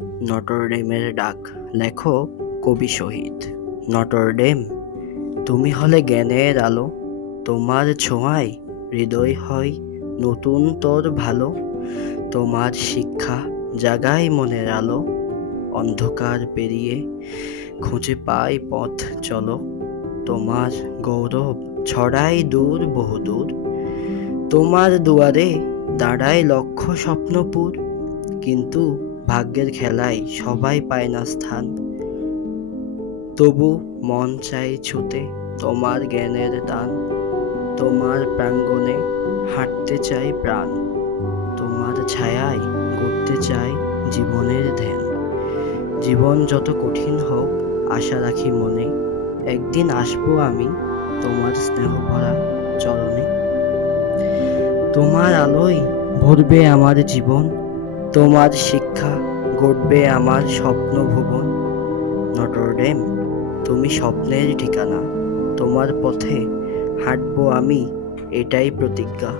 নটরডেমের ডাক, লেখক কবি শহীদ। নটরডেম, তুমি হলে জ্ঞানের আলো, তোমার ছোঁয়ায় হৃদয় হয় নতুন তোর ভালো। তোমার শিক্ষা জাগায় মনের আলো, অন্ধকার পেরিয়ে খুঁজে পাই পথ চলো। তোমার গৌরব ছড়াই দূর বহুদূর, তোমার দুয়ারে দাঁড়ায় লক্ষ স্বপ্নপুর। কিন্তু ভাগ্যের খেলায় সবাই পায় না স্থান, তবু মন চাই ছুতে তোমার জ্ঞানের টান। তোমার প্রাঙ্গণে হাঁটতে চাই প্রাণ, তোমার ছায়ায় করতে চাই জীবনের ধ্যান। জীবন যত কঠিন হোক আশা রাখি মনে, একদিন আসবো আমি তোমার স্নেহ ভরা চরণে। তোমার আলোয় ভরবে আমার জীবন, তোমার শিক্ষা গড়বে আমার স্বপ্ন ভুবন। নটরডেম, তুমি স্বপ্নের ঠিকানা, তোমার পথে হাঁটবো আমি, এটাই প্রতিজ্ঞা।